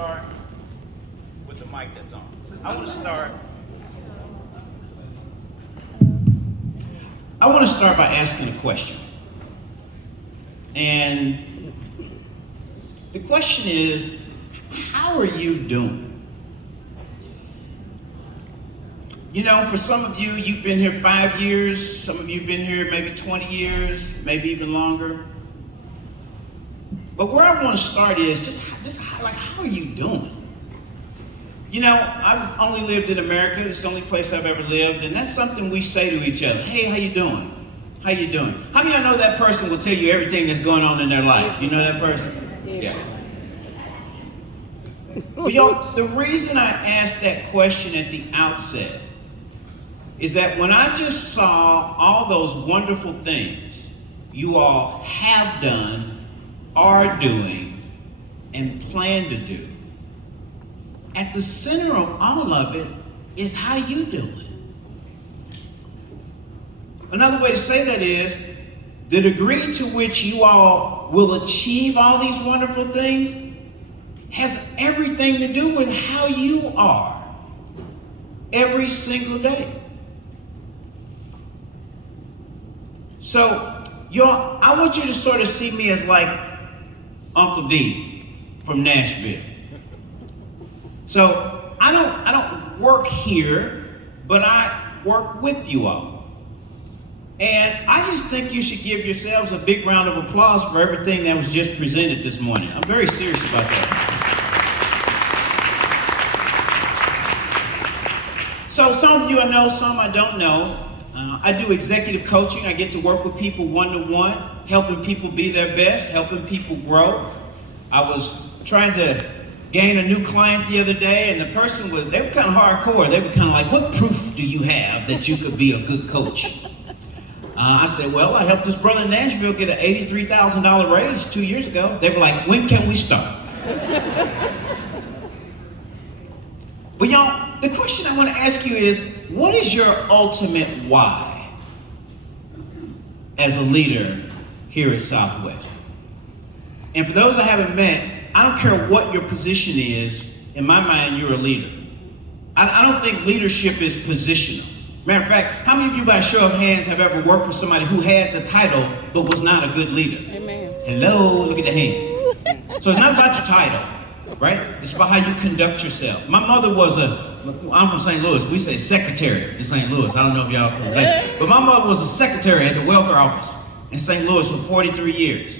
start with the mic that's on. I want to start by asking a question. And the question is, how are you doing? You know, for some of you, you've been here 5 years. Some of you have been here maybe 20 years, maybe even longer. But where I want to start is just like, how are you doing? You know, I've only lived in America. It's the only place I've ever lived. And that's something we say to each other. Hey, how you doing? How you doing? How many of y'all know that person will tell you everything that's going on in their life? You know that person? Yeah. But y'all, the reason I asked that question at the outset is that when I just saw all those wonderful things you all have done, are doing, and plan to do, at the center of all of it is how you doing. Another way to say that is the degree to which you all will achieve all these wonderful things has everything to do with how you are every single day. So, y'all, I want you to sort of see me as like Uncle D from Nashville. So I don't work here, but I work with you all. And I just think you should give yourselves a big round of applause for everything that was just presented this morning. I'm very serious about that. So some of you I know, some I don't know. I do executive coaching. I get to work with people one-to-one, helping people be their best, helping people grow. I was trying to gain a new client the other day, and the person they were kind of hardcore. They were kind of like, what proof do you have that you could be a good coach? I said, well, I helped this brother in Nashville get an $83,000 raise 2 years ago. They were like, when can we start? But y'all, the question I want to ask you is, what is your ultimate why as a leader here at Southwest? And for those I haven't met, I don't care what your position is, in my mind, you're a leader. I don't think leadership is positional. Matter of fact, how many of you by show of hands have ever worked for somebody who had the title but was not a good leader? Amen. Hello, look at the hands. So it's not about your title, right? It's about how you conduct yourself. My mother I'm from St. Louis, we say secretary in St. Louis. I don't know if y'all can relate. But my mother was a secretary at the welfare office in St. Louis for 43 years.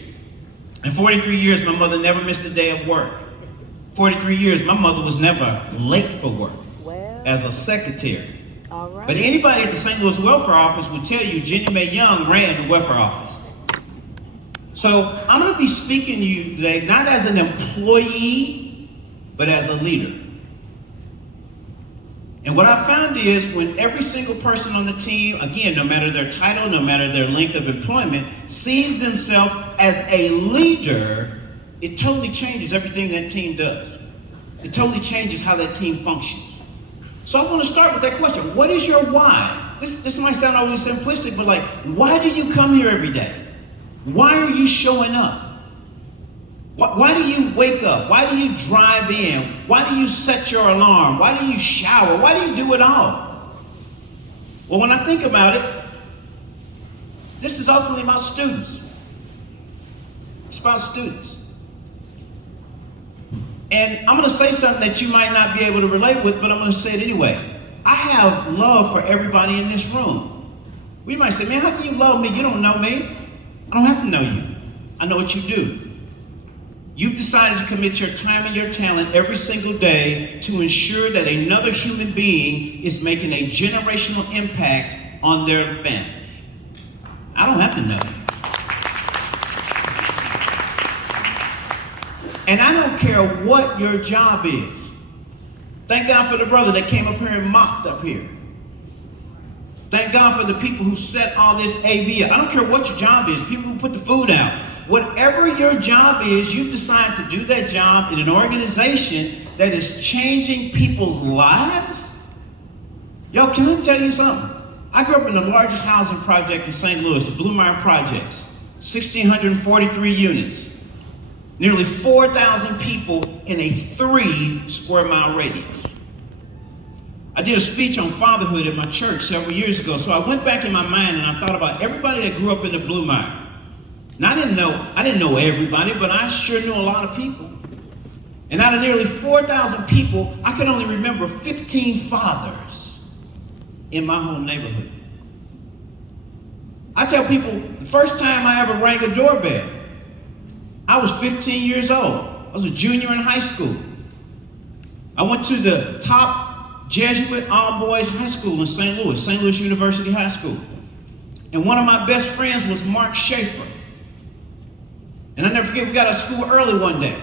In 43 years, my mother never missed a day of work. 43 years, my mother was never late for work as a secretary. All right. But anybody at the St. Louis welfare office would tell you Jenny Mae Young ran the welfare office. So I'm going to be speaking to you today, not as an employee, but as a leader. And what I found is when every single person on the team, again, no matter their title, no matter their length of employment, sees themselves as a leader, it totally changes everything that team does. It totally changes how that team functions. So I want to start with that question. What is your why? This might sound overly simplistic, but like, why do you come here every day? Why are you showing up? Why do you wake up? Why do you drive in? Why do you set your alarm? Why do you shower? Why do you do it all? Well, when I think about it, this is ultimately about students. It's about students. And I'm going to say something that you might not be able to relate with, but I'm going to say it anyway. I have love for everybody in this room. We might say, man, how can you love me? You don't know me. I don't have to know you. I know what you do. You've decided to commit your time and your talent every single day to ensure that another human being is making a generational impact on their family. I don't have to know you. And I don't care what your job is. Thank God for the brother that came up here and mopped up here. Thank God for the people who set all this AV up. I don't care what your job is, people who put the food out. Whatever your job is, you decide to do that job in an organization that is changing people's lives. Yo, can I tell you something? I grew up in the largest housing project in St. Louis, the Blue Mine Projects, 1,643 units. Nearly 4,000 people in a 3 square mile radius. I did a speech on fatherhood at my church several years ago, so I went back in my mind and I thought about everybody that grew up in the Blue Mile. Now I didn't know everybody, but I sure knew a lot of people. And out of nearly 4,000 people, I could only remember 15 fathers in my home neighborhood. I tell people, the first time I ever rang a doorbell, I was 15 years old. I was a junior in high school. I went to the top Jesuit all-boys high school in St. Louis University High School. And one of my best friends was Mark Schaefer. And I never forget, we got out of school early one day.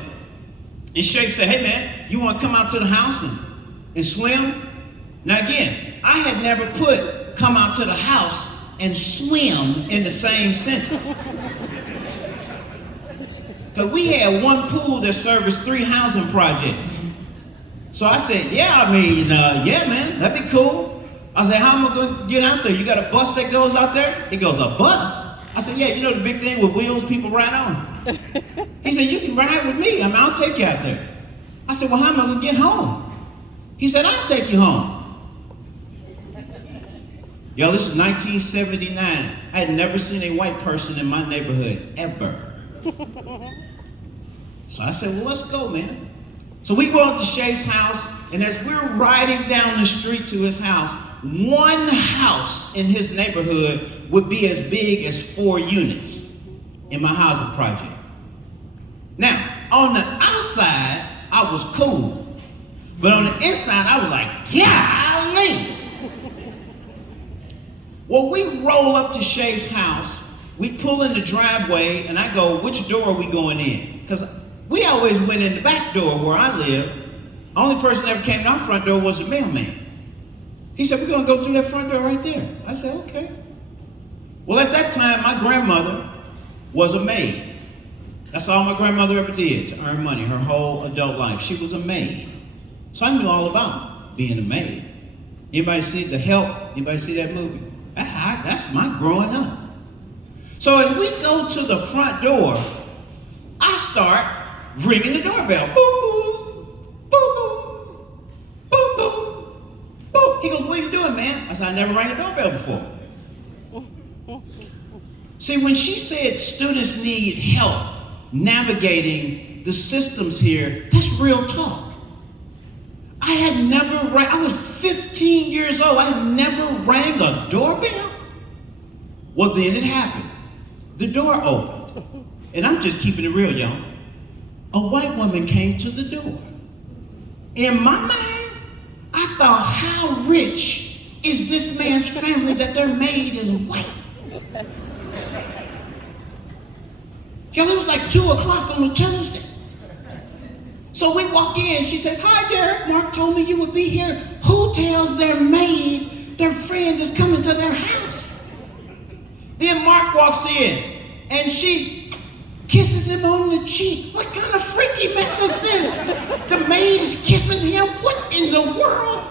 And Schaefer said, hey man, you want to come out to the house and swim? Now again, I had never put come out to the house and swim in the same sentence. Because we had one pool that serviced 3 housing projects. So I said, yeah man, that'd be cool. I said, how am I going to get out there? You got a bus that goes out there? He goes, a bus? I said, yeah, you know the big thing with wheels people ride on? He said, you can ride with me. I'll take you out there. I said, well, how am I going to get home? He said, I'll take you home. Yo, this is 1979. I had never seen a white person in my neighborhood, ever. So I said, well, let's go, man. So we go up to Shafe's house, and as we're riding down the street to his house, one house in his neighborhood would be as big as 4 units in my housing project. Now, on the outside, I was cool. But on the inside, I was like, golly. Well, we roll up to Shafe's house, we pull in the driveway, and I go, which door are we going in? Because we always went in the back door where I lived. The only person that ever came to our front door was the mailman. He said, we're going to go through that front door right there. I said, okay. Well, at that time, my grandmother was a maid. That's all my grandmother ever did to earn money her whole adult life. She was a maid. So I knew all about being a maid. Anybody see The Help? Anybody see that movie? That's my growing up. So as we go to the front door, I start ringing the doorbell. Boom, boom, boom, boom, boom, boom, boom. He goes, what are you doing, man? I said, I never rang a doorbell before. See, when she said students need help navigating the systems here, that's real talk. I was 15 years old. I had never rang a doorbell. Well, then it happened. The door opened. And I'm just keeping it real, y'all. A white woman came to the door. In my mind, I thought, how rich is this man's family that their maid is white? Y'all, it was like 2 o'clock on a Tuesday. So we walk in, she says, hi Derek, Mark told me you would be here. Who tells their maid their friend is coming to their house? Then Mark walks in and she kisses him on the cheek. What kind of freaky mess is this? The maid is kissing him? What in the world?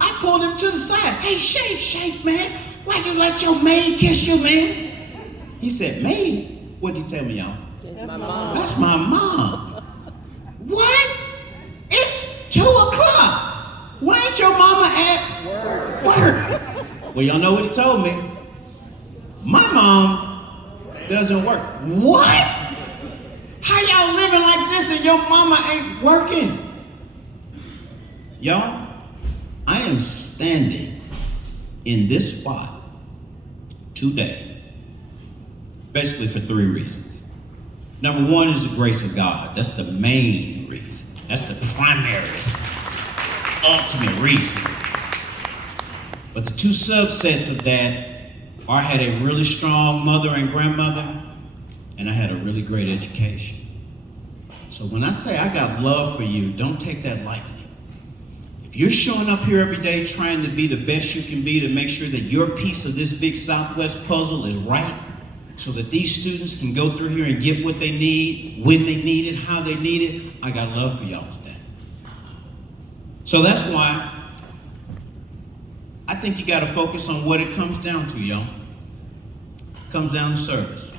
I pulled him to the side. Hey, Shafe, man, why you let your maid kiss you, man? He said, maid? What did he tell me, y'all? That's my mom. That's my mom. What? It's 2 o'clock. Why ain't your mama at work? Well, y'all know what he told me. My mom doesn't work. What? How y'all living like this and your mama ain't working? Y'all, I am standing in this spot today, basically for 3 reasons. Number 1 is the grace of God. That's the main reason. That's the primary, ultimate reason. But the 2 subsets of that are I had a really strong mother and grandmother, and I had a really great education. So when I say I got love for you, don't take that lightly. If you're showing up here every day trying to be the best you can be to make sure that your piece of this big Southwest puzzle is right, so that these students can go through here and get what they need, when they need it, how they need it, I got love for y'all today. So that's why I think you got to focus on what it comes down to, y'all. It comes down to service.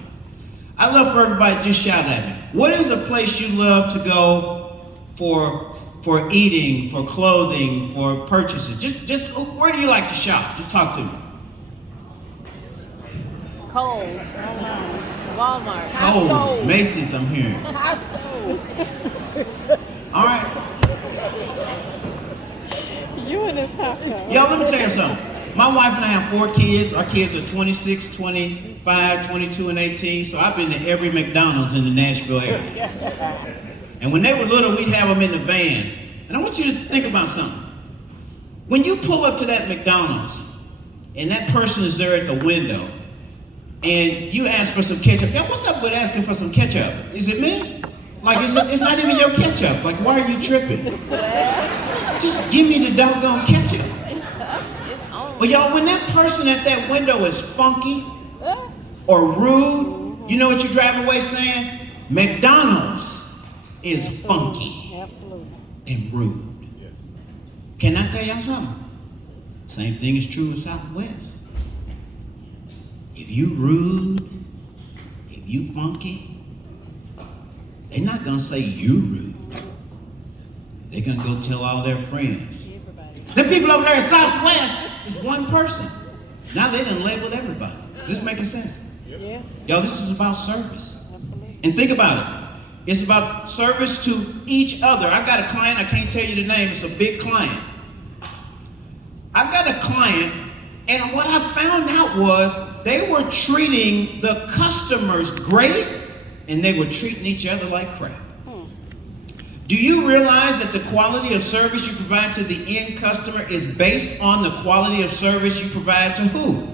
I'd love for everybody to just shout at me. What is a place you love to go for eating, for clothing, for purchases? Just where do you like to shop? Just talk to me. Kohl's, Walmart, Kohl's, Costco. Macy's, I'm hearing. Costco. All right. You in this Costco. Yo, let me tell you something. My wife and I have 4 kids. Our kids are 26, 25, 22, and 18. So I've been to every McDonald's in the Nashville area. And when they were little, we'd have them in the van. And I want you to think about something. When you pull up to that McDonald's and that person is there at the window and you ask for some ketchup, yeah, what's up with asking for some ketchup? Is it me? Like, it's not even your ketchup. Like, why are you tripping? Just give me the doggone ketchup. But y'all, when that person at that window is funky or rude, you know what you're driving away saying? McDonald's is funky and rude. Can I tell y'all something? Same thing is true with Southwest. If you rude, if you funky, they're not gonna say you rude. They're gonna go tell all their friends. The people over there at Southwest is one person. Now they done labeled everybody. Is this making sense? Yes. Y'all, this is about service. Absolutely. And think about it. It's about service to each other. I've got a client, I can't tell you the name, it's a big client. I've got a client, and what I found out was they were treating the customers great, and they were treating each other like crap. Do you realize that the quality of service you provide to the end customer is based on the quality of service you provide to who?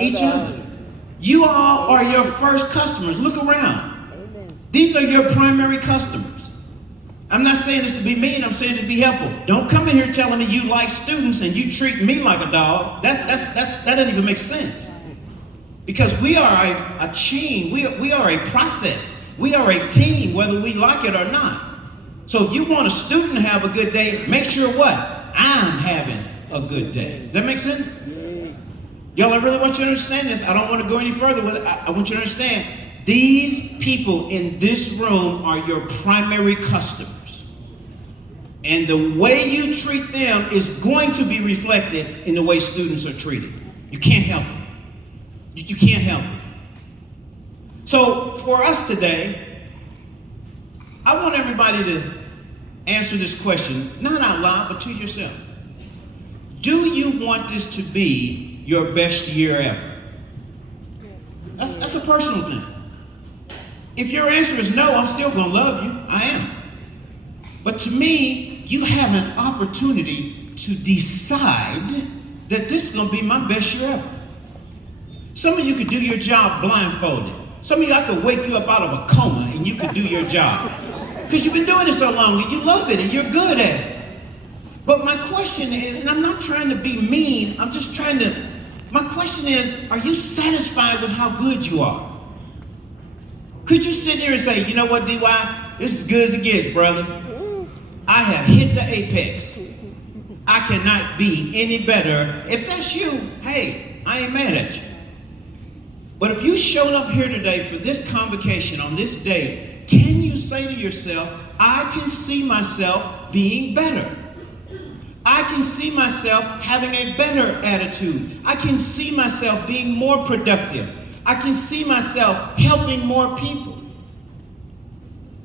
Each other. You all are your first customers. Look around. Amen. These are your primary customers. I'm not saying this to be mean, I'm saying to be helpful. Don't come in here telling me you like students and you treat me like a dog. That doesn't even make sense. Because we are a chain, we are a process. We are a team, whether we like it or not. So if you want a student to have a good day, make sure what? I'm having a good day. Does that make sense? Y'all, I really want you to understand this. I don't want to go any further with it. I want you to understand, these people in this room are your primary customers. And the way you treat them is going to be reflected in the way students are treated. You can't help it. You can't help it. So for us today, I want everybody to answer this question, not out loud, but to yourself. Do you want this to be your best year ever? Yes. That's a personal thing. If your answer is no, I'm still going to love you. I am. But to me, you have an opportunity to decide that this is going to be my best year ever. Some of you could do your job blindfolded. Some of you, I could wake you up out of a coma and you could do your job. Because you've been doing it so long and you love it and you're good at it. But my question is, and I'm not trying to be mean, my question is, are you satisfied with how good you are? Could you sit here and say, you know what, DY, this is good as it gets, brother. I have hit the apex. I cannot be any better. If that's you, hey, I ain't mad at you. But if you showed up here today for this convocation on this day, can you say to yourself, I can see myself being better. I can see myself having a better attitude. I can see myself being more productive. I can see myself helping more people.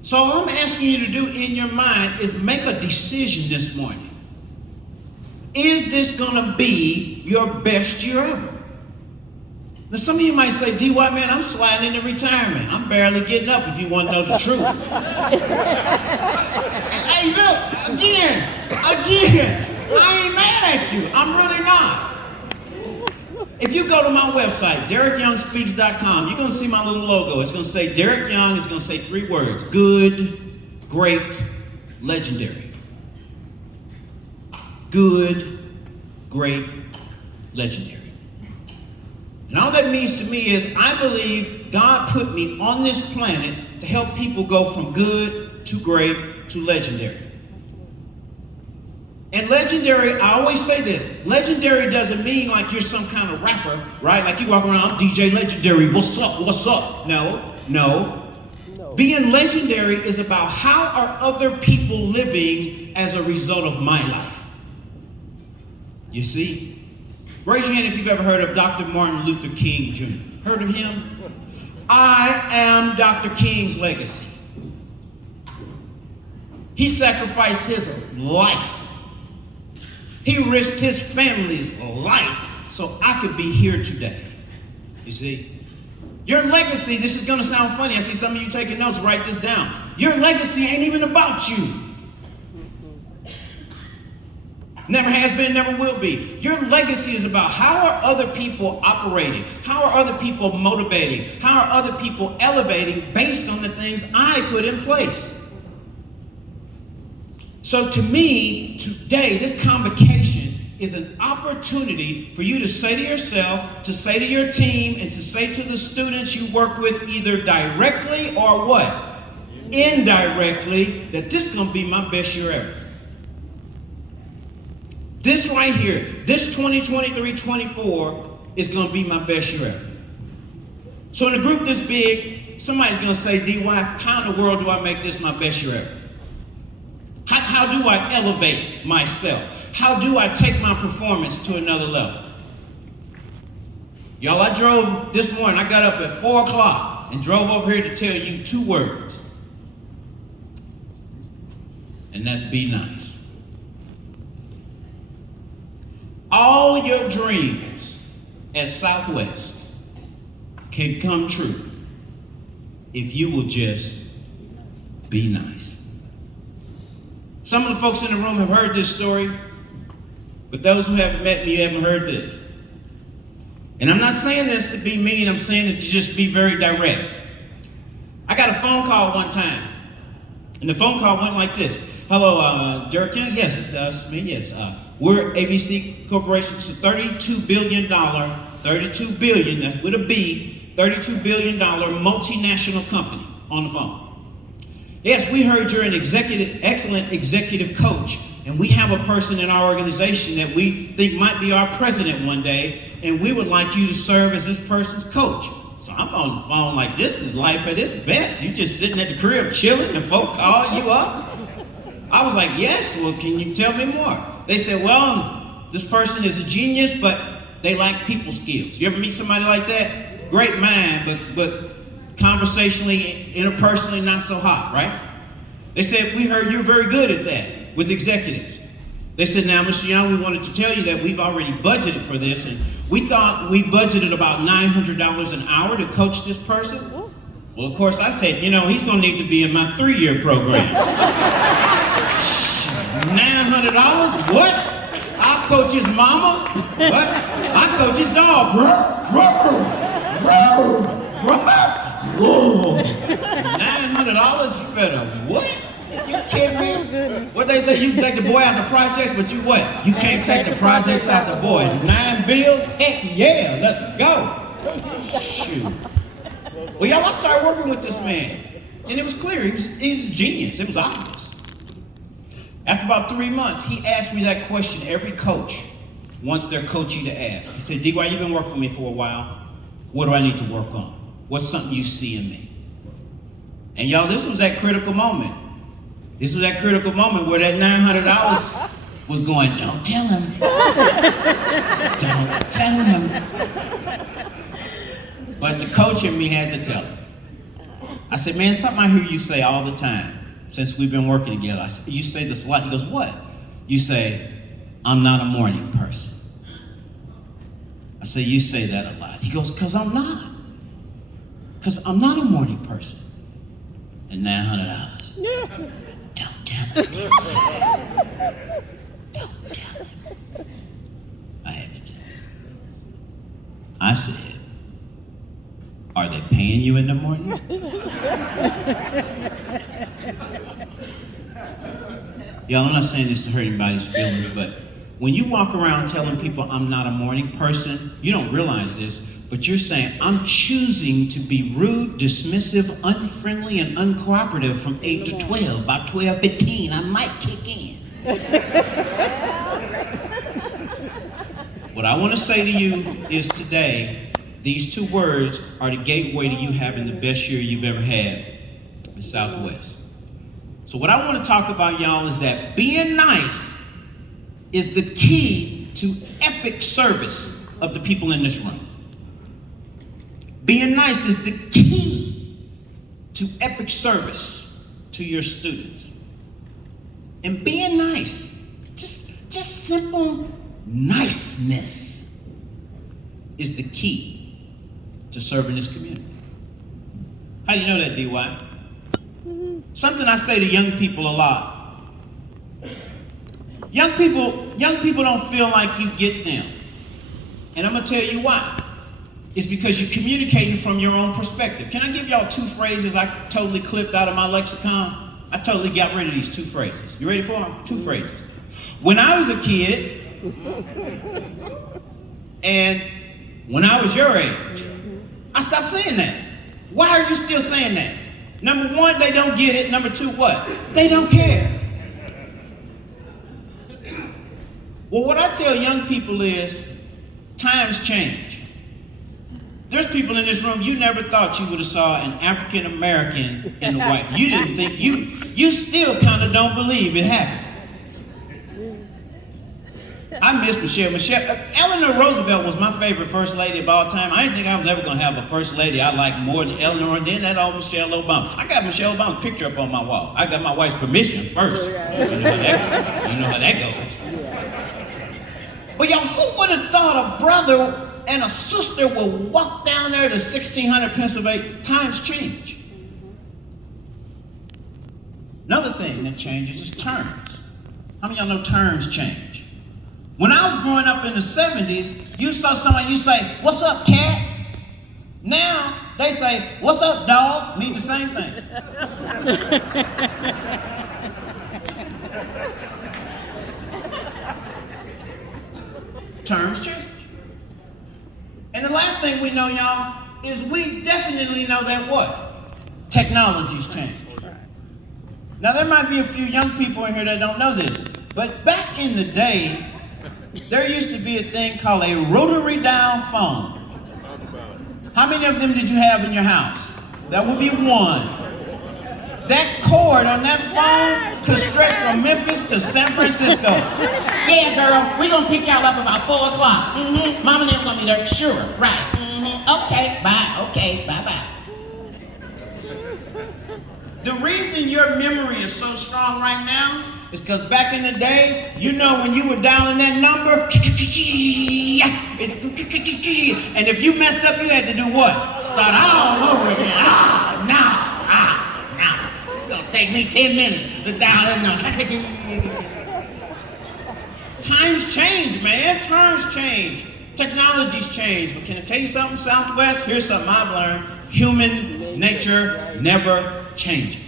So all I'm asking you to do in your mind is make a decision this morning. Is this gonna be your best year ever? Now some of you might say, DY, man, I'm sliding into retirement. I'm barely getting up if you want to know the truth. And hey, look, again, I ain't mad at you. I'm really not. If you go to my website, DerekYoungSpeaks.com, you're going to see my little logo. It's going to say Derek Young. It's going to say 3 words: good, great, legendary. Good, great, legendary. And all that means to me is I believe God put me on this planet to help people go from good to great to legendary. And legendary, I always say this, legendary doesn't mean like you're some kind of rapper, right? Like you walk around, I'm DJ Legendary, what's up? No. No. Being legendary is about how are other people living as a result of my life. You see? Raise your hand if you've ever heard of Dr. Martin Luther King Jr. Heard of him? I am Dr. King's legacy. He sacrificed his life. He risked his family's life so I could be here today. You see? Your legacy, this is going to sound funny. I see some of you taking notes. Write this down. Your legacy ain't even about you. Never has been, never will be. Your legacy is about how are other people operating? How are other people motivating? How are other people elevating based on the things I put in place? So to me, today, this convocation is an opportunity for you to say to yourself, to say to your team, and to say to the students you work with either directly or what? Indirectly, that this is going to be my best year ever. This right here, this 2023-24 is going to be my best year ever. So in a group this big, somebody's going to say, DY, how in the world do I make this my best year ever? How do I elevate myself? How do I take my performance to another level? Y'all, I drove this morning. I got up at 4 o'clock and drove over here to tell you 2 words. And that's be nice. All your dreams at Southwest can come true if you will just be nice. Some of the folks in the room have heard this story, but those who haven't met me haven't heard this. And I'm not saying this to be mean, I'm saying this to just be very direct. I got a phone call one time, and the phone call went like this. Hello, Derek Young? Yes, it's us, me, yes. We're ABC Corporation. It's a $32 billion, that's with a B, $32 billion multinational company on the phone. Yes, we heard you're an excellent executive coach, and we have a person in our organization that we think might be our president one day, and we would like you to serve as this person's coach. So I'm on the phone like, this is life at its best. You just sitting at the crib chilling and folk call you up. I was like, yes, well, can you tell me more? They said, well, this person is a genius, but they lack people skills. You ever meet somebody like that? Great mind, but conversationally, interpersonally, not so hot, right? They said, we heard you're very good at that with executives. They said, now, Mr. Young, we wanted to tell you that we've already budgeted for this, and we thought we budgeted about $900 an hour to coach this person. Well, of course, I said, you know, he's going to need to be in my 3-year program. $900? What? I coach his mama? What? I coach his dog. $900? You better what? You kidding me? What they say, you can take the boy out the projects, but you what? You can't take the projects out the boy. 9 bills? Heck yeah, let's go. Shoot. Well, y'all, I started working with this man, and it was clear, he was a genius. It was obvious. After about 3 months, he asked me that question every coach wants their coachee to ask. He said, D.Y., you've been working with me for a while. What do I need to work on? What's something you see in me? And y'all, this was that critical moment. This was that critical moment where that $900 was going, don't tell him. Don't tell him. But the coach in me had to tell him. I said, man, something I hear you say all the time since we've been working together. I said, you say this a lot. He goes, what? You say, I'm not a morning person. I say, you say that a lot. He goes, because I'm not. Because I'm not a morning person. And $900. Yeah. Don't tell him. Don't tell him. I had to tell him. I said, are they paying you in the morning? Y'all, I'm not saying this to hurt anybody's feelings, but when you walk around telling people I'm not a morning person, you don't realize this, but you're saying I'm choosing to be rude, dismissive, unfriendly, and uncooperative from 8 to 12. By 12:15, I might kick in. What I want to say to you is today, These two words are the gateway to you having the best year you've ever had at Southwest. So what I want to talk about, y'all, is that being nice is the key to epic service of the people in this room. Being nice is the key to epic service to your students. And being nice, just simple niceness is the key to serving this community. How do you know that, DY? Something I say to young people a lot. Young people don't feel like you get them. And I'm gonna tell you why. It's because you're communicating from your own perspective. Can I give y'all two phrases I totally clipped out of my lexicon? I totally got rid of these two phrases. You ready for them? Two phrases. When I was a kid, and when I was your age, I stopped saying that. Why are you still saying that? Number one, they don't get it. Number two, what? They don't care. Well, what I tell young people is, times change. There's people in this room, you never thought you would have saw an African American in the white. You didn't think, you still kind of don't believe it happened. I miss Michelle. Eleanor Roosevelt was my favorite first lady of all time. I didn't think I was ever going to have a first lady I liked more than Eleanor, and then that old Michelle Obama. I got Michelle Obama's picture up on my wall. I got my wife's permission first. You know how that goes. But y'all, who would have thought a brother and a sister would walk down there to 1600 Pennsylvania? Times change. Another thing that changes is terms. How many of y'all know terms change? When I was growing up in the 70s, you saw somebody, you say, "What's up, cat?" Now, they say, "What's up, dog?" Mean the same thing. Terms change. And the last thing we know, y'all, is we definitely know that what? Technology's changed. Now, there might be a few young people in here that don't know this, but back in the day, there used to be a thing called a rotary dial phone. How many of them did you have in your house? That would be one. That cord on that phone could stretch from Memphis to San Francisco. Yeah, girl, we're gonna pick y'all up about 4 o'clock. Mm-hmm. Mom and them gonna be there. Sure, right. Mm-hmm. Okay, bye. Okay, bye-bye. The reason your memory is so strong right now is because back in the day, you know when you were dialing that number, and if you messed up, you had to do what? Start all over again. Now. It's gonna take me 10 minutes to dial that number. Times change, man. Times change. Technologies change. But can I tell you something, Southwest? Here's something I've learned. Human nature never changes.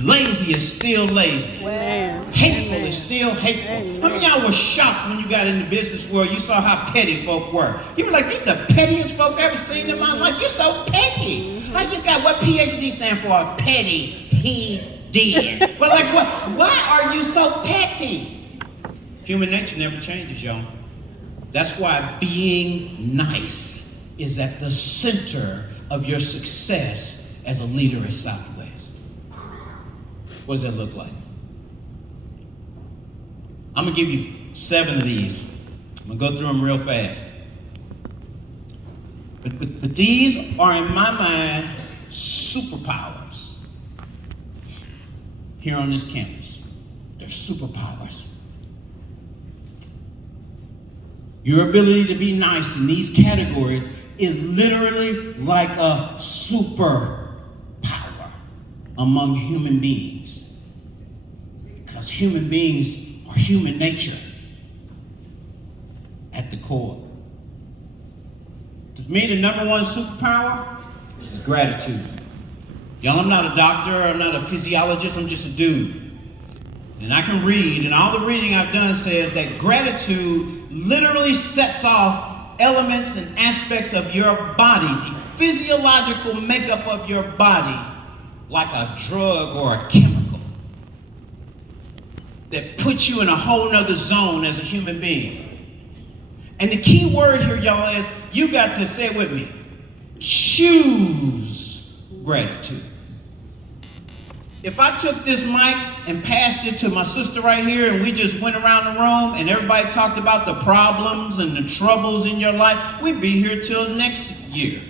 Lazy is still lazy. Amen. Hateful is still hateful. Amen. How many of y'all were shocked when you got in the business world? You saw how petty folk were. You were like, "These the pettiest folk I've ever seen in my life. You're so petty." Like you got what PhD stand for? Petty. He did. But like what? Why are you so petty? Human nature never changes, y'all. That's why being nice is at the center of your success as a leader at Southwest. What does that look like? I'm going to give you 7 of these. I'm going to go through them real fast. But these are, in my mind, superpowers here on this campus. They're superpowers. Your ability to be nice in these categories is literally like a superpower among human beings. Because human beings are human nature at the core. To me, the number one superpower is gratitude. Y'all, I'm not a doctor, I'm not a physiologist, I'm just a dude. And I can read, and all the reading I've done says that gratitude literally sets off elements and aspects of your body, the physiological makeup of your body, like a drug or a chemical that puts you in a whole nother zone as a human being. And the key word here, y'all, is you got to say it with me. Choose gratitude. If I took this mic and passed it to my sister right here and we just went around the room and everybody talked about the problems and the troubles in your life, we'd be here till next year.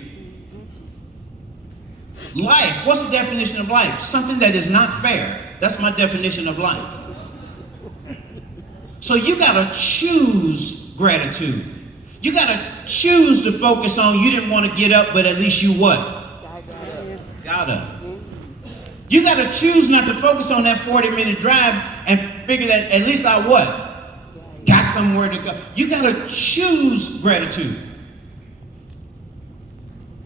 Life, what's the definition of life? Something that is not fair. That's my definition of life. So you gotta choose gratitude. You gotta choose to focus on you didn't want to get up, but at least you what? Got up. You gotta choose not to focus on that 40-minute drive and figure that at least I what? Got somewhere to go. You gotta choose gratitude.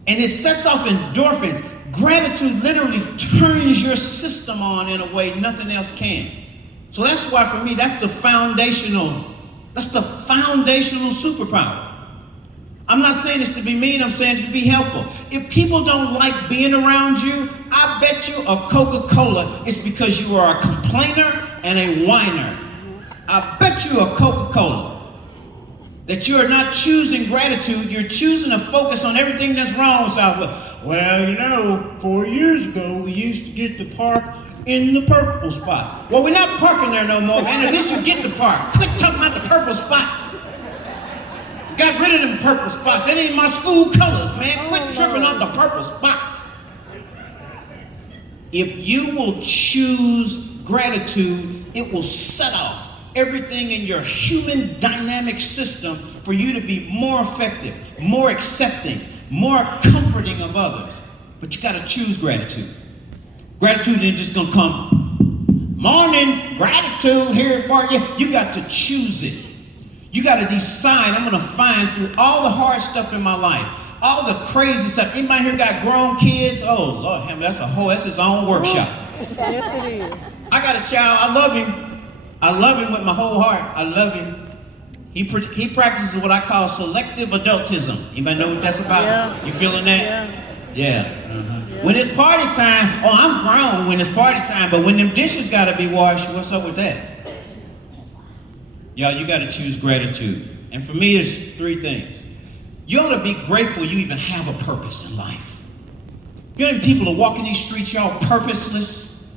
And it sets off endorphins. Gratitude literally turns your system on in a way nothing else can. So that's why for me, that's the foundational superpower. I'm not saying this to be mean, I'm saying it to be helpful. If people don't like being around you, I bet you a Coca-Cola is because you are a complainer and a whiner. I bet you a Coca-Cola. That you are not choosing gratitude, you're choosing to focus on everything that's wrong with Southwest. Well, 4 years ago, we used to get to park in the purple spots. Well, we're not parking there no more, man. At least you get to park. Quit talking about the purple spots. Got rid of them purple spots. That ain't my school colors, man. Quit tripping on the purple spots. If you will choose gratitude, it will set off everything in your human dynamic system for you to be more effective, more accepting, more comforting of others. But you got to choose gratitude. Gratitude ain't just gonna come, morning, gratitude here for you. You got to choose it. You got to decide, I'm gonna find through all the hard stuff in my life, all the crazy stuff. Anybody here got grown kids? Oh, Lord, that's his own workshop. Yes, it is. I got a child, I love him. I love him with my whole heart. I love him. He practices what I call selective adultism. Anybody know what that's about? Yeah. You feeling that? Yeah. Yeah. When it's party time, I'm grown when it's party time, but when them dishes gotta be washed, what's up with that? Y'all, you gotta choose gratitude. And for me, it's 3 things. You ought to be grateful you even have a purpose in life. You know, people are walking these streets, y'all, purposeless.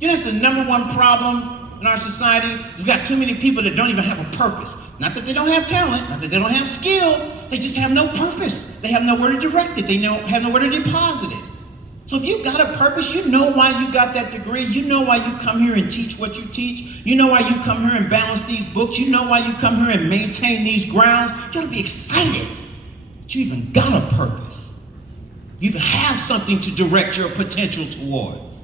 You know, that's the number 1 problem in our society. We've got too many people that don't even have a purpose. Not that they don't have talent, not that they don't have skill, they just have no purpose. They have nowhere to direct it, they have nowhere to deposit it. So if you got a purpose, you know why you got that degree, you know why you come here and teach what you teach, you know why you come here and balance these books, you know why you come here and maintain these grounds. You ought to be excited that you even got a purpose. You even have something to direct your potential towards.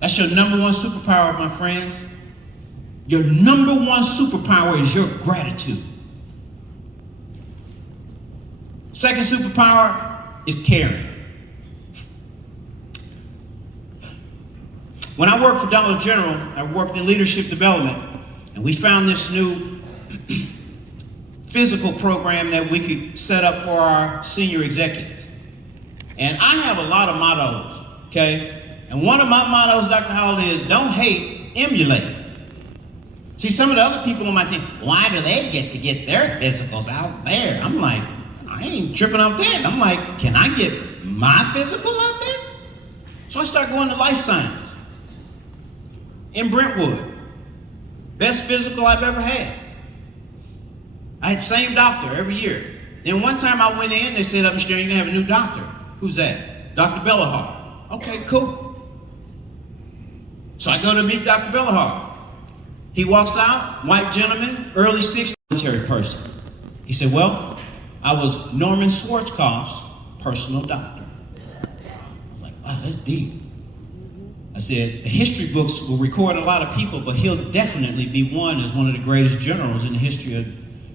That's your number 1 superpower, my friends. Your number 1 superpower is your gratitude. Second superpower is caring. When I worked for Dollar General, I worked in leadership development, and we found this new physical program that we could set up for our senior executives. And I have a lot of mottos, okay? And one of my mottos, Dr. Howell, is don't hate, emulate. See, some of the other people on my team, why do they get to get their physicals out there? I'm like, I ain't tripping off that. I'm like, can I get my physical out there? So I start going to life science in Brentwood. Best physical I've ever had. I had the same doctor every year. Then one time I went in, they said, up the street, you're gonna have a new doctor. Who's that? Dr. Bellahar. Okay, cool. So I go to meet Dr. Bellahar. He walks out, white gentleman, early 60s, military person. He said, well, I was Norman Schwarzkopf's personal doctor. I was like, wow, that's deep. I said, the history books will record a lot of people, but he'll definitely be one as one of the greatest generals in the history of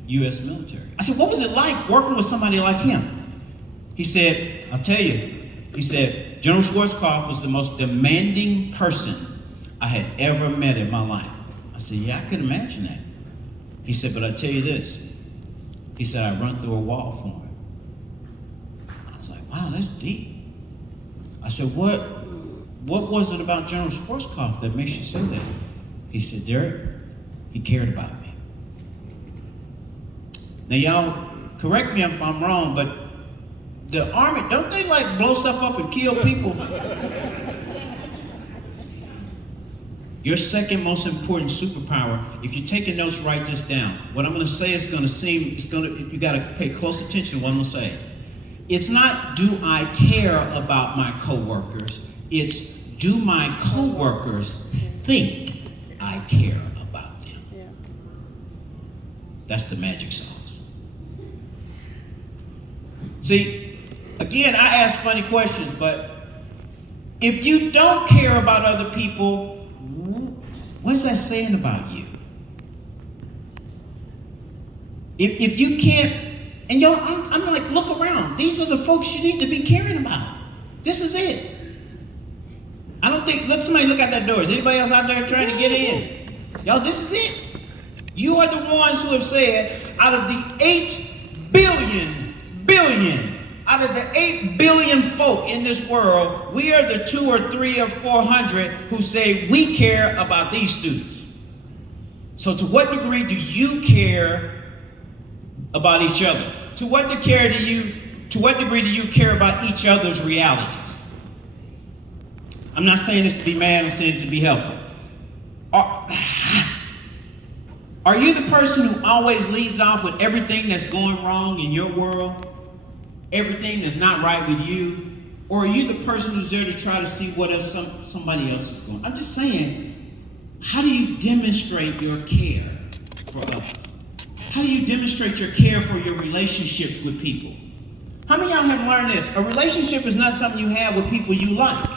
U.S. military. I said, what was it like working with somebody like him? He said, I'll tell you. He said, General Schwarzkopf was the most demanding person I had ever met in my life. I said, yeah, I could imagine that. He said, but I tell you this. He said, I run through a wall for him. I was like, wow, that's deep. I said, what was it about General Schwarzkopf that makes you say that? He said, Derek, he cared about me. Now y'all, correct me if I'm wrong, but the Army, don't they like blow stuff up and kill people? Your second most important superpower, if you're taking notes, write this down. What I'm gonna say is gonna seem, you gotta pay close attention to what I'm gonna say. It's not, do I care about my coworkers? It's, do my coworkers think I care about them? Yeah. That's the magic sauce. See, again, I ask funny questions, but if you don't care about other people, what's that saying about you? If you can't, and y'all, I'm like, look around. These are the folks you need to be caring about. This is it. I don't think, somebody look out that door. Is anybody else out there trying to get in? Y'all, this is it. You are the ones who have said, out of the 8 billion, out of the 8 billion folk in this world, we are the 2 or 3 or 400 who say we care about these students. So to what degree do you care about each other? To what degree do you care about each other's realities? I'm not saying this to be mad, I'm saying it to be helpful. Are you the person who always leads off with everything that's going wrong in your world? Everything that's not right with you? Or are you the person who's there to try to see what else somebody else is going? I'm just saying, how do you demonstrate your care for others? How do you demonstrate your care for your relationships with people? How many of y'all have learned this? A relationship is not something you have with people you like.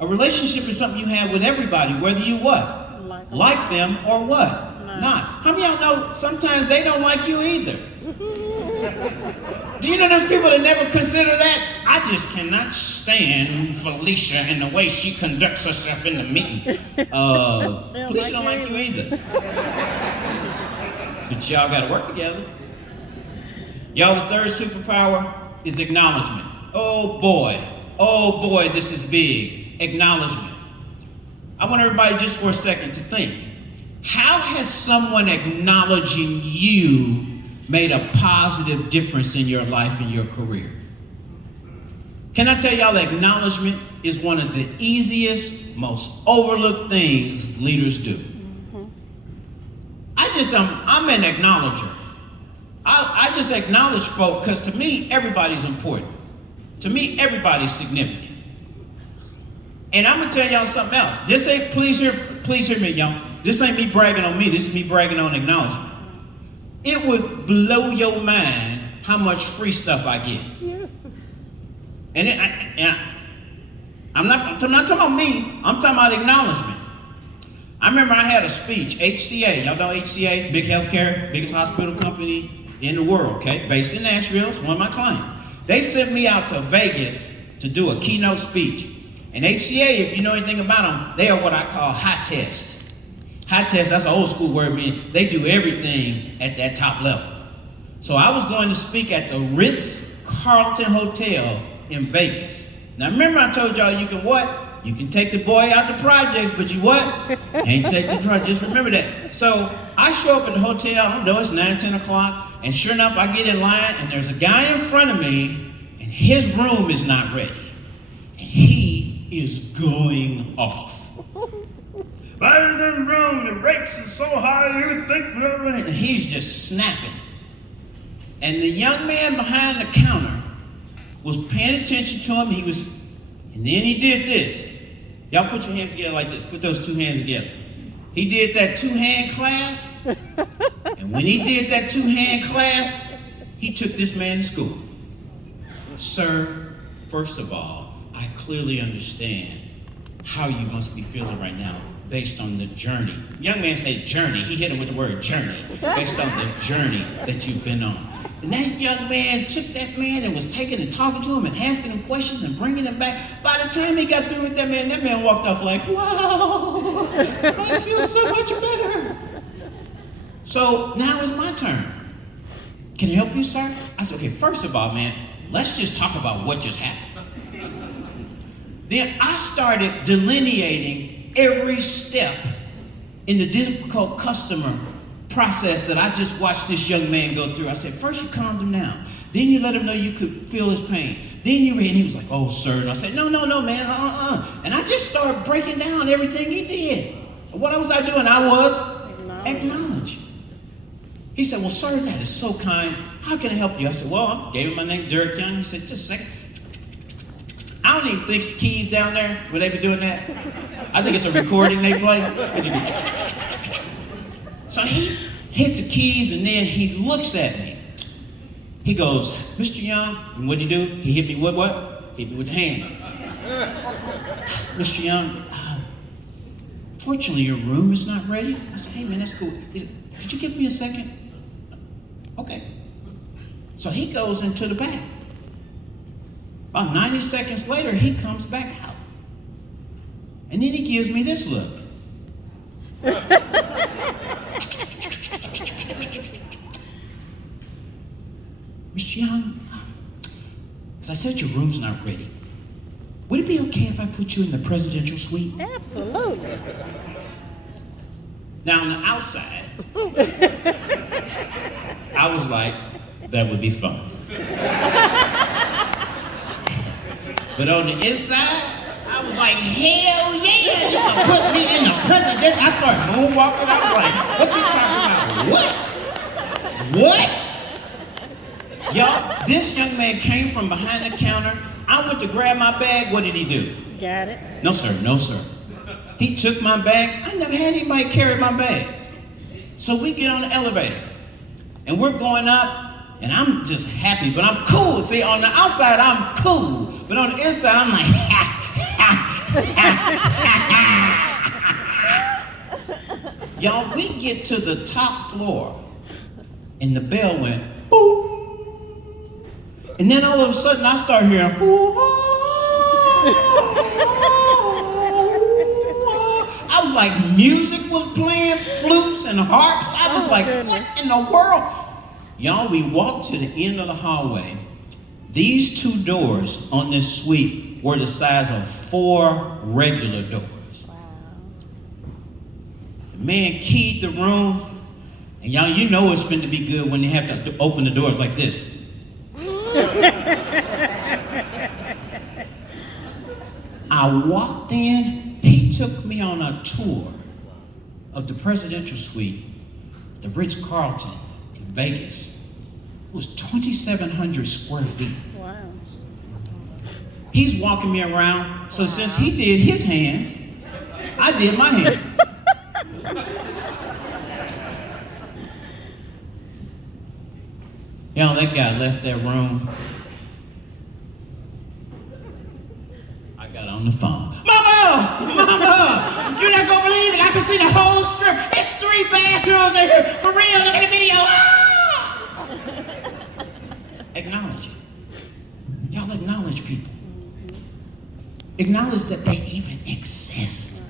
A relationship is something you have with everybody, whether you what? Like them or what? No. Not. How many of y'all know sometimes they don't like you either? Do you know there's people that never consider that? I just cannot stand Felicia and the way she conducts herself in the meeting. Felicia don't like you either. But y'all gotta work together. Y'all, the third superpower is acknowledgement. Oh boy, this is big. Acknowledgement. I want everybody just for a second to think. How has someone acknowledging you made a positive difference in your life and your career? Can I tell y'all, acknowledgement is one of the easiest, most overlooked things leaders do. Mm-hmm. I'm an acknowledger. I just acknowledge folk because to me, everybody's important. To me, everybody's significant. And I'm gonna tell y'all something else. This ain't, please hear me, y'all. This ain't me bragging on me, this is me bragging on acknowledgement. It would blow your mind how much free stuff I get. Yeah. And I'm not talking about me, I'm talking about acknowledgement. I remember I had a speech, HCA, y'all know HCA, big healthcare, biggest hospital company in the world, okay? Based in Nashville, it's one of my clients. They sent me out to Vegas to do a keynote speech. And HCA, if you know anything about them, they are what I call high test. High test, that's an old school word, meaning they do everything at that top level. So I was going to speak at the Ritz-Carlton Hotel in Vegas. Now remember I told y'all you can what? You can take the boy out the projects, but you what? Ain't take the projects, just remember that. So I show up at the hotel, I don't know, it's 9, 10 o'clock, and sure enough, I get in line, and there's a guy in front of me, and his room is not ready. And he is going off. But in the room, the rates are so high, you would think, and he's just snapping. And the young man behind the counter was paying attention to him, and then he did this. Y'all put your hands together like this, put those two hands together. He did that 2-hand clasp, and when he did that 2-hand clasp, he took this man to school. Sir, first of all, I clearly understand how you must be feeling right now based on the journey. Young man said journey. He hit him with the word journey. Based on the journey that you've been on. And that young man took that man and was taking and talking to him and asking him questions and bringing him back. By the time he got through with that man walked off like, wow, I feel so much better. So now it's my turn. Can I help you, sir? I said, okay, first of all, man, let's just talk about what just happened. Then I started delineating every step in the difficult customer process that I just watched this young man go through. I said, first you calmed him down. Then you let him know you could feel his pain. Then you read, and he was like, oh, sir. And I said, no, man, And I just started breaking down everything he did. What was I doing? I was acknowledging. He said, well, sir, that is so kind. How can I help you? I said, well, I gave him my name, Derek Young. He said, just a second. I don't even think the keys down there, would they be doing that? I think it's a recording they play. So he hit the keys, and then he looks at me. He goes, Mr. Young, and what'd he do? He hit me with what? Hit me with the hands. Mr. Young, fortunately your room is not ready. I said, hey man, that's cool. He said, could you give me a second? Okay. So he goes into the back. About 90 seconds later, he comes back out. And then he gives me this look. Mr. Young, as I said, your room's not ready. Would it be okay if I put you in the presidential suite? Absolutely. Now, on the outside, I was like, that would be fun. But on the inside, I was like, hell yeah, you can put me in the president. I started moonwalking. I was like, what you talking about? What? Y'all, this young man came from behind the counter. I went to grab my bag. What did he do? Got it. No, sir. No, sir. He took my bag. I never had anybody carry my bags. So we get on the elevator, and we're going up, and I'm just happy, but I'm cool. See, on the outside, I'm cool, but on the inside, I'm like, Y'all, we get to the top floor, and the bell went, boop. And then all of a sudden, I start hearing, I was like, music was playing, flutes and harps. I was like, goodness. What in the world? Y'all, we walked to the end of the hallway. These two doors on this suite were the size of 4 regular doors. Wow. The man keyed the room, and y'all, you know it's going to be good when they have to open the doors like this. I walked in, he took me on a tour of the presidential suite, the Ritz-Carlton in Vegas. It was 2,700 square feet. Wow. He's walking me around, so since he did his hands, I did my hands. Y'all, that guy left that room. I got on the phone. Mama! You're not gonna believe it. I can see the whole strip. It's 3 bathrooms in here. For real, look at the video. Ah! Acknowledge it. Y'all acknowledge people. Acknowledge that they even exist.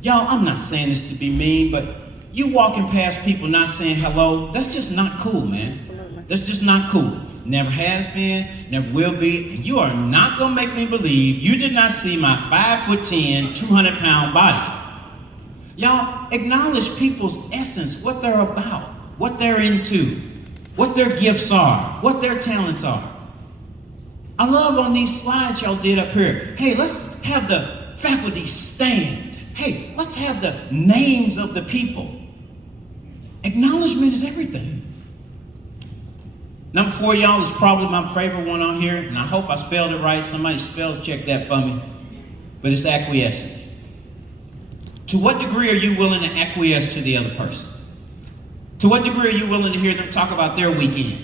Y'all, I'm not saying this to be mean, but you walking past people not saying hello, that's just not cool, man. Absolutely. That's just not cool. Never has been, never will be, and you are not gonna make me believe you did not see my 5'10", 200-pound body. Y'all, acknowledge people's essence, what they're about, what they're into, what their gifts are, what their talents are. I love on these slides y'all did up here. Hey, let's have the faculty stand. Hey, let's have the names of the people. Acknowledgement is everything. Number 4, y'all, is probably my favorite one on here, and I hope I spelled it right. Somebody spell check that for me. But it's acquiescence. To what degree are you willing to acquiesce to the other person? To what degree are you willing to hear them talk about their weekend?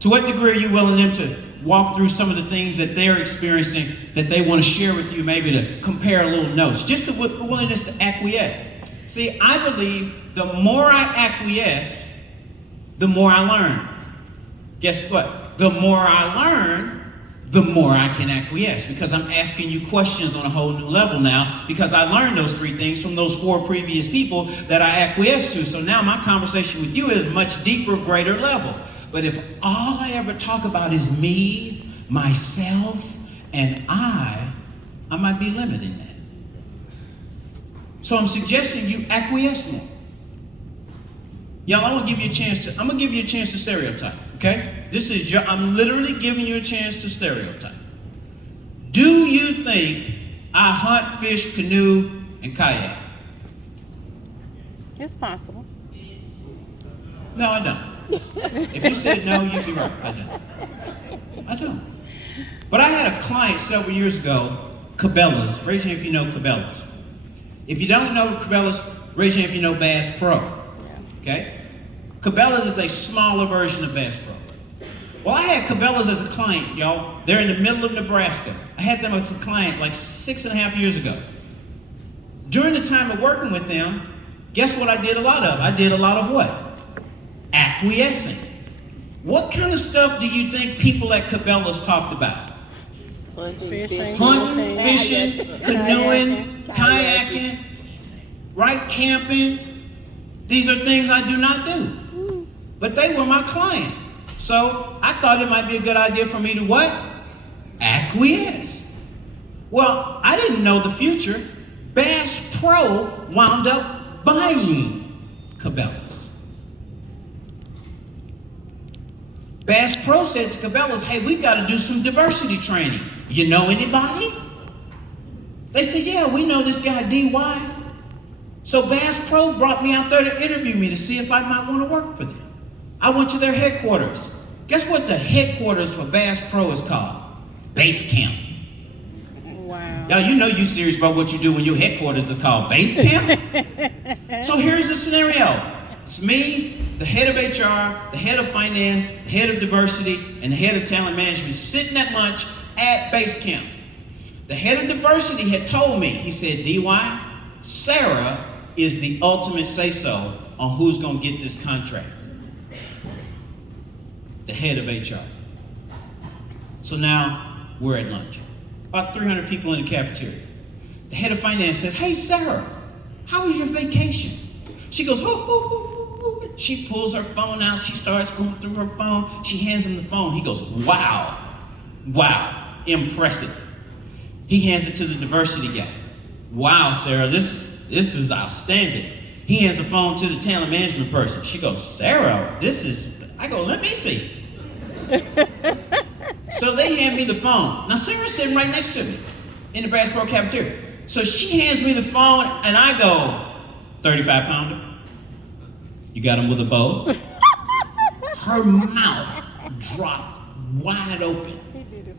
To what degree are you willing them to walk through some of the things that they're experiencing that they want to share with you, maybe to compare little notes, just a willingness to acquiesce. See, I believe the more I acquiesce, the more I learn. Guess what? The more I learn, the more I can acquiesce, because I'm asking you questions on a whole new level now, because I learned those 3 things from those 4 previous people that I acquiesced to. So now my conversation with you is much deeper, greater level. But if all I ever talk about is me, myself, and I might be limiting that. So I'm suggesting you acquiesce more. Y'all, I'm gonna give you a chance to stereotype, okay? I'm literally giving you a chance to stereotype. Do you think I hunt, fish, canoe, and kayak? It's possible. No, I don't. If you said no, you'd be right. I don't. But I had a client several years ago, Cabela's. Raise your hand if you know Cabela's. If you don't know Cabela's, raise your hand if you know Bass Pro. Okay? Cabela's is a smaller version of Bass Pro. Well, I had Cabela's as a client, y'all. They're in the middle of Nebraska. I had them as a client like 6.5 years ago. During the time of working with them, guess what I did a lot of? I did a lot of what? Acquiescing. What kind of stuff do you think people at Cabela's talked about? Hunting, fishing, canoeing, kayaking, right? Camping. These are things I do not do. But they were my client. So I thought it might be a good idea for me to what? Acquiesce. Well, I didn't know the future. Bass Pro wound up buying Cabela's. Bass Pro said to Cabela's, hey, we've got to do some diversity training. You know anybody? They said, yeah, we know this guy, DY. So Bass Pro brought me out there to interview me to see if I might want to work for them. I went to their headquarters. Guess what the headquarters for Bass Pro is called? Base Camp. Wow. Y'all, you know you serious about what you do when your headquarters is called Base Camp. So here's the scenario. It's me, the head of HR, the head of finance, the head of diversity, and the head of talent management sitting at lunch at Base Camp. The head of diversity had told me, he said, DY, Sarah is the ultimate say-so on who's going to get this contract. The head of HR. So now we're at lunch. About 300 people in the cafeteria. The head of finance says, hey, Sarah, how was your vacation? She goes, oh. She pulls her phone out. She starts going through her phone. She hands him the phone. He goes, wow, impressive. He hands it to the diversity guy. Wow, Sarah, this is outstanding. He hands the phone to the talent management person. She goes, Sarah, I go, let me see. So they hand me the phone. Now Sarah's sitting right next to me in the Bass Pro cafeteria. So she hands me the phone and I go, 35-pounder? You got him with a bow? Her mouth dropped wide open.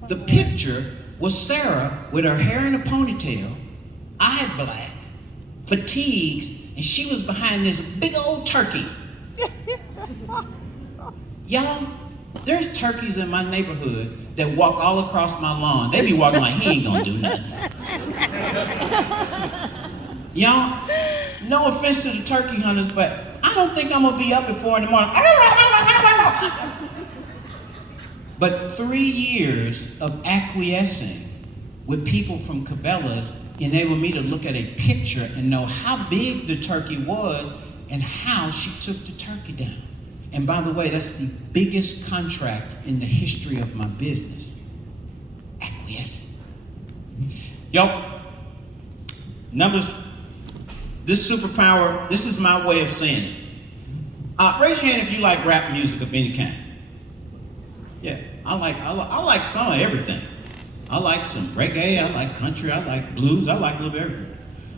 The picture was Sarah with her hair in a ponytail, eye black, fatigues, and she was behind this big old turkey. Y'all, there's turkeys in my neighborhood that walk all across my lawn. They be walking like, he ain't gonna do nothing. Y'all, no offense to the turkey hunters, but I don't think I'm gonna be up at 4 in the morning. But 3 years of acquiescing with people from Cabela's enabled me to look at a picture and know how big the turkey was and how she took the turkey down. And by the way, that's the biggest contract in the history of my business. Acquiescing. Y'all, numbers, this superpower, this is my way of saying it. Raise your hand if you like rap music of any kind. Yeah, I like some of everything. I like some reggae, I like country, I like blues, I like a little bit of everything.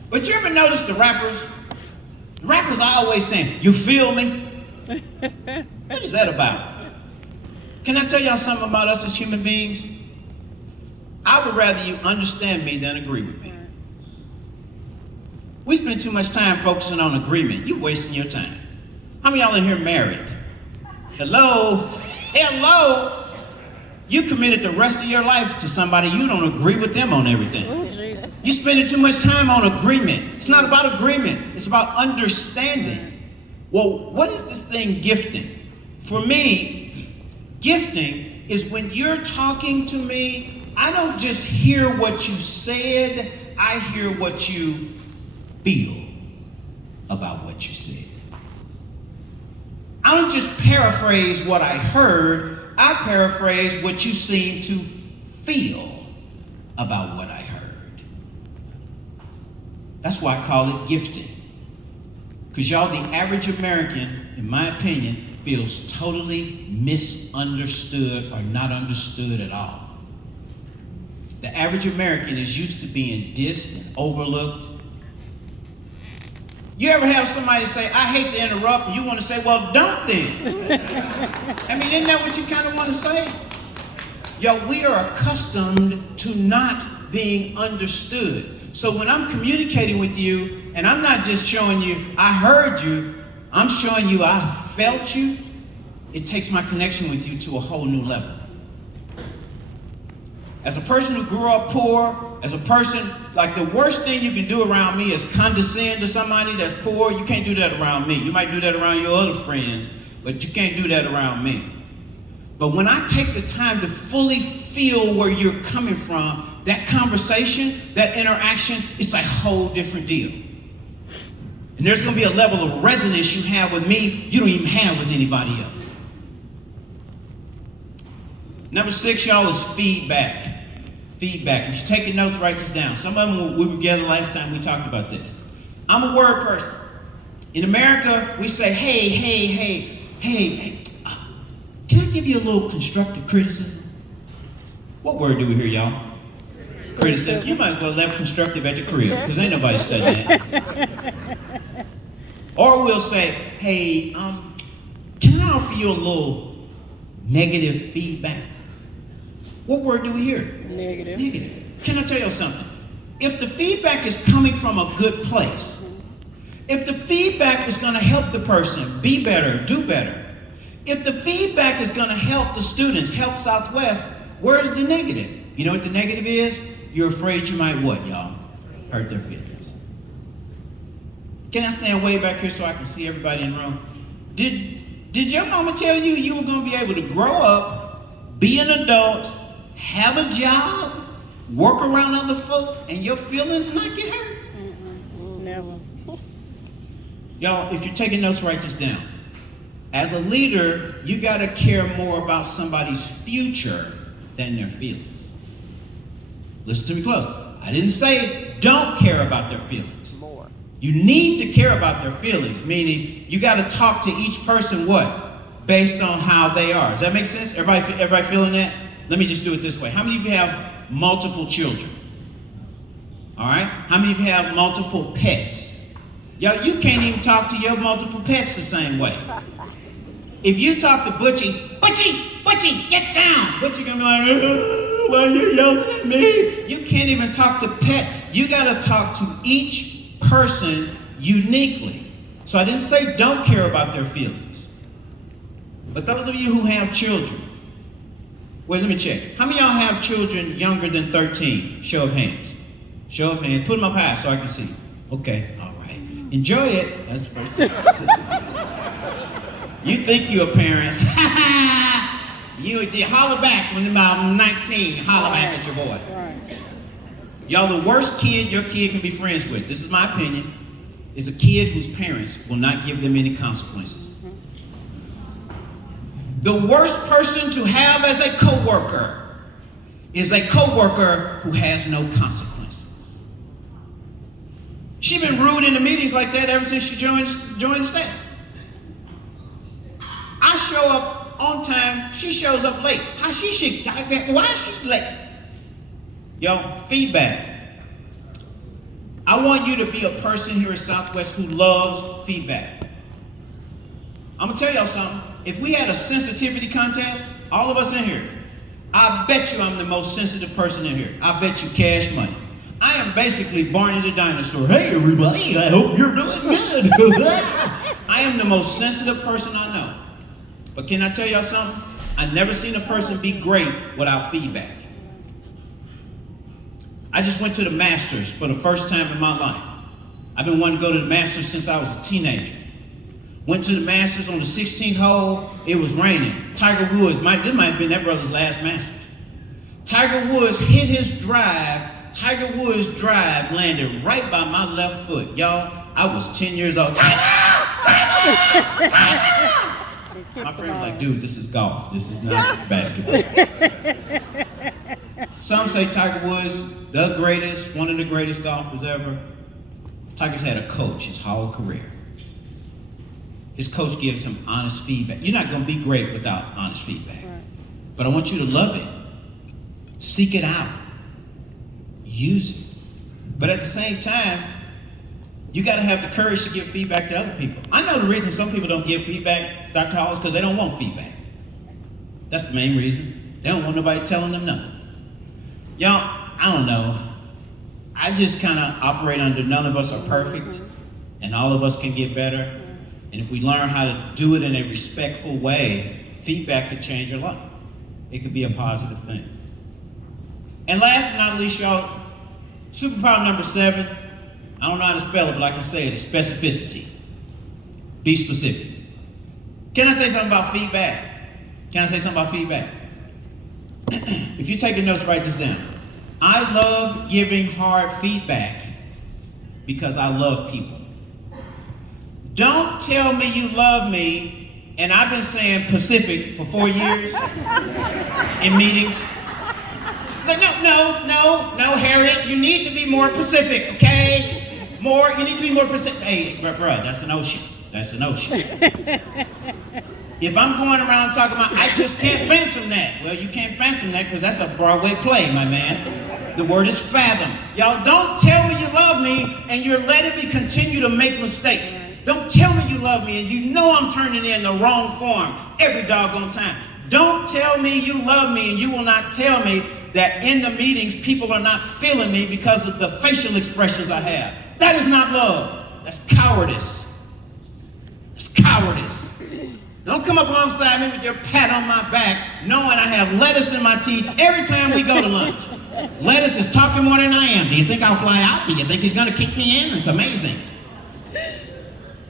But you ever notice the rappers? The rappers are always saying, you feel me? What is that about? Can I tell y'all something about us as human beings? I would rather you understand me than agree with me. We spend too much time focusing on agreement. You're wasting your time. How many of y'all in here married? Hello? You committed the rest of your life to somebody, you don't agree with them on everything. Oh, Jesus. You're spending too much time on agreement. It's not about agreement, it's about understanding. Well, what is this thing gifting? For me, gifting is when you're talking to me, I don't just hear what you said, I hear what you feel about what you said. I don't just paraphrase what I heard, I paraphrase what you seem to feel about what I heard. That's why I call it gifting. Because y'all, the average American, in my opinion, feels totally misunderstood or not understood at all. The average American is used to being dissed and overlooked. You ever have somebody say, I hate to interrupt, and you want to say, well, don't then. I mean, isn't that what you kind of want to say? Yo, we are accustomed to not being understood. So when I'm communicating with you, and I'm not just showing you, I heard you, I'm showing you I felt you, it takes my connection with you to a whole new level. As a person who grew up poor, as a person, like the worst thing you can do around me is condescend to somebody that's poor. You can't do that around me. You might do that around your other friends, but you can't do that around me. But when I take the time to fully feel where you're coming from, that conversation, that interaction, it's a whole different deal. And there's going to be a level of resonance you have with me you don't even have with anybody else. Number 6, y'all, is feedback. Feedback. If you're taking notes, write this down. Some of them, we were together last time, we talked about this. I'm a word person. In America, we say, hey. Can I give you a little constructive criticism? What word do we hear, y'all? Criticism. You might as well left constructive at the crib, because ain't nobody studying that. Or we'll say, hey, can I offer you a little negative feedback? What word do we hear? Negative. Negative. Can I tell you something? If the feedback is coming from a good place, if the feedback is going to help the person be better, do better, if the feedback is going to help the students, help Southwest, where's the negative? You know what the negative is? You're afraid you might what, y'all? Hurt their feelings. Can I stand way back here so I can see everybody in the room? Did your mama tell you you were going to be able to grow up, be an adult, have a job, work around other folk, and your feelings not get hurt? Never. Y'all, if you're taking notes, write this down. As a leader, you got to care more about somebody's future than their feelings. Listen to me close. I didn't say don't care about their feelings. More. You need to care about their feelings, meaning you got to talk to each person what? Based on how they are. Does that make sense? Everybody feeling that? Let me just do it this way. How many of you have multiple children? All right? How many of you have multiple pets? Yo, you can't even talk to your multiple pets the same way. If you talk to Butchie, get down. Butchie gonna be like, why are you yelling at me? You can't even talk to pet. You gotta talk to each person uniquely. So I didn't say don't care about their feelings. But those of you who have children, wait, let me check. How many of y'all have children younger than 13? Show of hands. Show of hands. Put them up high so I can see. Okay, all right. Enjoy it. That's the first thing. You think you're a parent. You holler back when you're about 19. Holler back at your boy. Right. Y'all, the worst kid your kid can be friends with, this is my opinion, is a kid whose parents will not give them any consequences. The worst person to have as a coworker is a coworker who has no consequences. She's been rude in the meetings like that ever since she joined the staff. I show up on time, she shows up late. Why is she late? Yo, feedback. I want you to be a person here at Southwest who loves feedback. I'm gonna tell y'all something. If we had a sensitivity contest, all of us in here, I bet you I'm the most sensitive person in here. I bet you cash money. I am basically Barney the dinosaur. Hey everybody, I hope you're doing good. I am the most sensitive person I know. But can I tell y'all something? I've never seen a person be great without feedback. I just went to the Masters for the first time in my life. I've been wanting to go to the Masters since I was a teenager. Went to the Masters on the 16th hole. It was raining. Tiger Woods, this might have been that brother's last Masters. Tiger Woods hit his drive. Tiger Woods' drive landed right by my left foot. Y'all, I was 10 years old. Tiger! My friend was like, dude, this is golf. This is not basketball. Some say Tiger Woods, the greatest, one of the greatest golfers ever. Tiger's had a coach his whole career. his coach gives him honest feedback. You're not going to be great without honest feedback. Right. But I want you to love it. Seek it out. Use it. But at the same time, you got to have the courage to give feedback to other people. I know the reason some people don't give feedback, Dr. Hall, is because they don't want feedback. That's the main reason. They don't want nobody telling them nothing. Y'all, I don't know. I just kind of operate under none of us are perfect, and all of us can get better. And if we learn how to do it in a respectful way, feedback could change your life. It could be a positive thing. And last but not least, y'all, superpower number 7, I don't know how to spell it, but I can say it, is specificity. Be specific. Can I say something about feedback? Can I say something about feedback? If you're taking notes, write this down. I love giving hard feedback because I love people. Don't tell me you love me, and I've been saying Pacific for 4 years in meetings. Like, no, Harriet, you need to be more Pacific, okay? You need to be more Pacific. Hey, bruh, that's an ocean. That's an ocean. If I'm going around talking about, I just can't phantom that. Well, you can't phantom that because that's a Broadway play, my man. The word is fathom. Y'all, don't tell me you love me and you're letting me continue to make mistakes. Don't tell me you love me and you know I'm turning in the wrong form every doggone time. Don't tell me you love me and you will not tell me that in the meetings people are not feeling me because of the facial expressions I have. That is not love. That's cowardice. That's cowardice. Don't come up alongside me with your pat on my back knowing I have lettuce in my teeth every time we go to lunch. Lettuce is talking more than I am. Do you think I'll fly out? Do you think he's going to kick me in? It's amazing.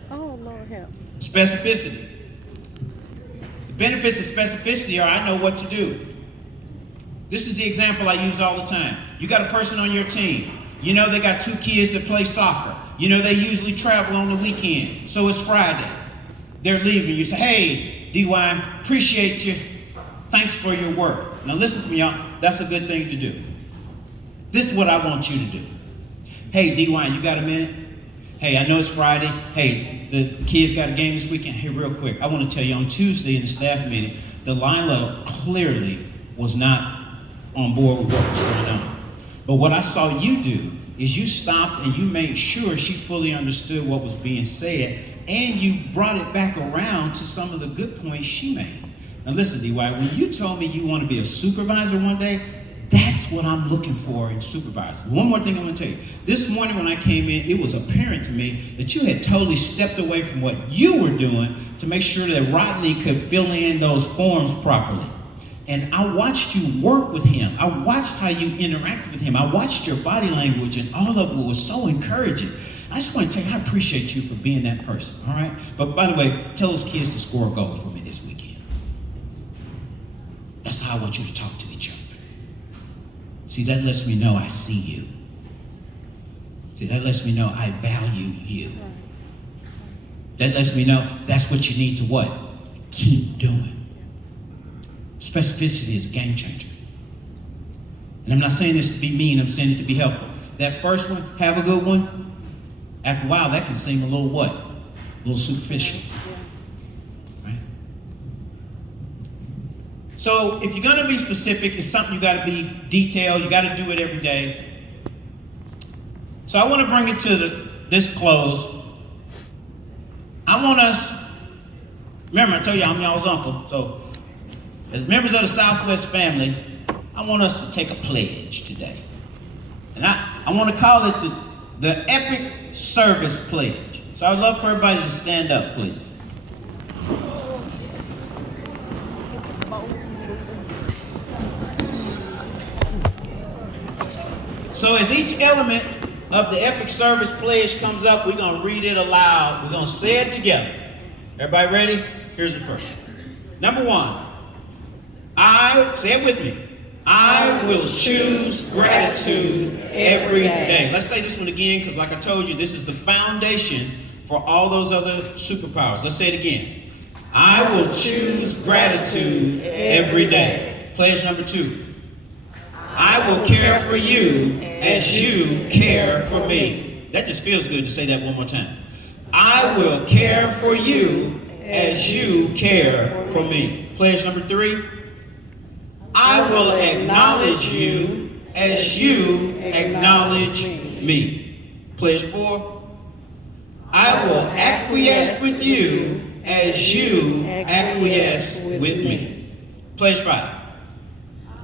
Oh, Lord help. Specificity. The benefits of specificity are I know what to do. This is the example I use all the time. You got a person on your team. You know they got 2 kids that play soccer. You know they usually travel on the weekend. So it's Friday. They're leaving. You say, hey, DY, appreciate you. Thanks for your work. Now listen to me, y'all. That's a good thing to do. This is what I want you to do. Hey, DY, you got a minute? Hey, I know it's Friday. Hey, the kids got a game this weekend. Hey, real quick, I want to tell you on Tuesday in the staff meeting, Delilah clearly was not on board with what was going on. But what I saw you do is you stopped and you made sure she fully understood what was being said, and you brought it back around to some of the good points she made. Now listen, DY, when you told me you want to be a supervisor one day, that's what I'm looking for in supervisors. One more thing I'm going to tell you. This morning when I came in, it was apparent to me that you had totally stepped away from what you were doing to make sure that Rodney could fill in those forms properly. And I watched you work with him. I watched how you interacted with him. I watched your body language, and all of it was so encouraging. I just want to tell you, I appreciate you for being that person, all right? But by the way, tell those kids to score a goal for me this weekend. That's how I want you to talk to each other. See, that lets me know I see you. See, that lets me know I value you. That lets me know that's what you need to what? Keep doing. Specificity is a game changer. And I'm not saying this to be mean, I'm saying it to be helpful. That first one, have a good one. After a while, that can seem a little what? A little superficial. Right? So if you're going to be specific, it's something you got to be detailed. You got to do it every day. So I want to bring it to this close. I want us, remember I told you I'm y'all's uncle. So as members of the Southwest family, I want us to take a pledge today. And I want to call it the Epic Service Pledge. So I'd love for everybody to stand up, please. So as each element of the Epic Service Pledge comes up, we're going to read it aloud. We're going to say it together. Everybody ready? Here's the first one. Number 1, say it with me. I will choose gratitude every day. Let's say this one again, because like I told you, this is the foundation for all those other superpowers. Let's say it again. I will choose gratitude every day. Pledge number 2. I will care for you as you care for me. That just feels good to say that one more time. I will care for you as you care for me. Pledge number 3. I will acknowledge you as you acknowledge me. Pledge 4. I will acquiesce with you as you acquiesce with me. Pledge 5.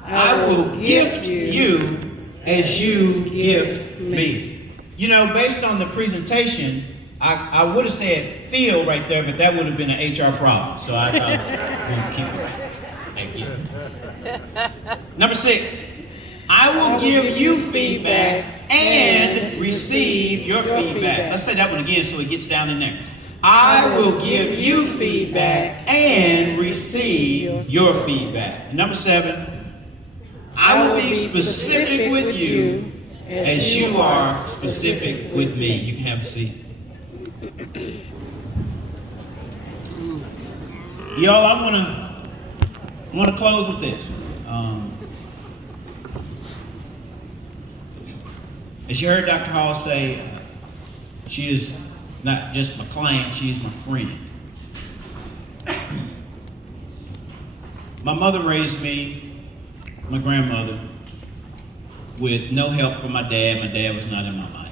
I will gift you as you gift me. You know, based on the presentation, I would have said feel right there, but that would have been an HR problem. So I will keep it. Thank you. Number 6. I will give you feedback and receive your feedback. Let's say that one again so it gets down in there. I will give you feedback and receive your feedback. Number 7. I will be specific with you as you are specific with me. You can have a seat. Y'all, I want to close with this. As you heard Dr. Hall say, she is not just my client, she is my friend. My mother raised me, my grandmother, with no help from my dad. My dad was not in my life.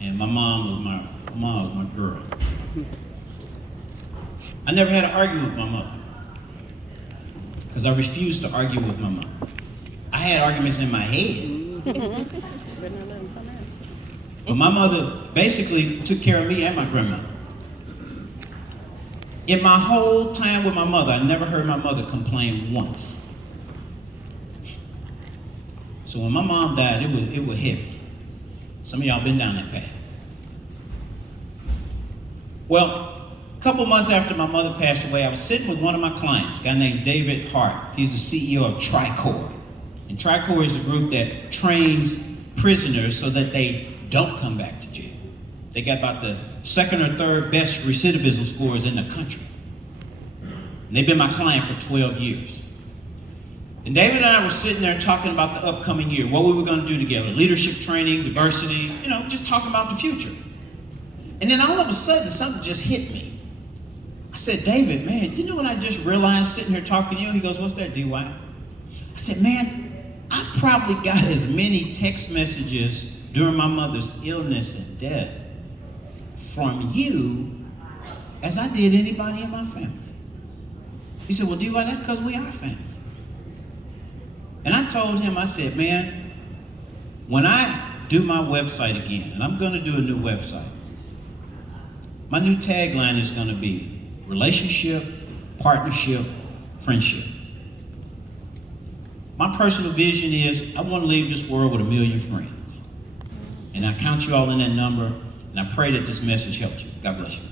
And my mom was my girl. I never had an argument with my mother because I refused to argue with my mother. I had arguments in my head. But my mother basically took care of me and my grandmother. In my whole time with my mother, I never heard my mother complain once. So when my mom died, it was heavy. Some of y'all been down that path. Well, a couple months after my mother passed away, I was sitting with one of my clients, a guy named David Hart. He's the CEO of TriCorps. And TriCorps is a group that trains prisoners so that they don't come back to jail. They got about the 2nd or 3rd best recidivism scores in the country. And they've been my client for 12 years. And David and I were sitting there talking about the upcoming year, what we were going to do together, leadership training, diversity, just talking about the future. And then all of a sudden, something just hit me. I said, David, man, you know what I just realized sitting here talking to you? He goes, what's that, DY? I said, man, I probably got as many text messages during my mother's illness and death from you as I did anybody in my family. He said, well, DY, that's because we are family. And I told him, I said, man, when I do my website again, and I'm going to do a new website, my new tagline is going to be relationship, partnership, friendship. My personal vision is I want to leave this world with 1 million friends. And I count you all in that number, and I pray that this message helps you. God bless you.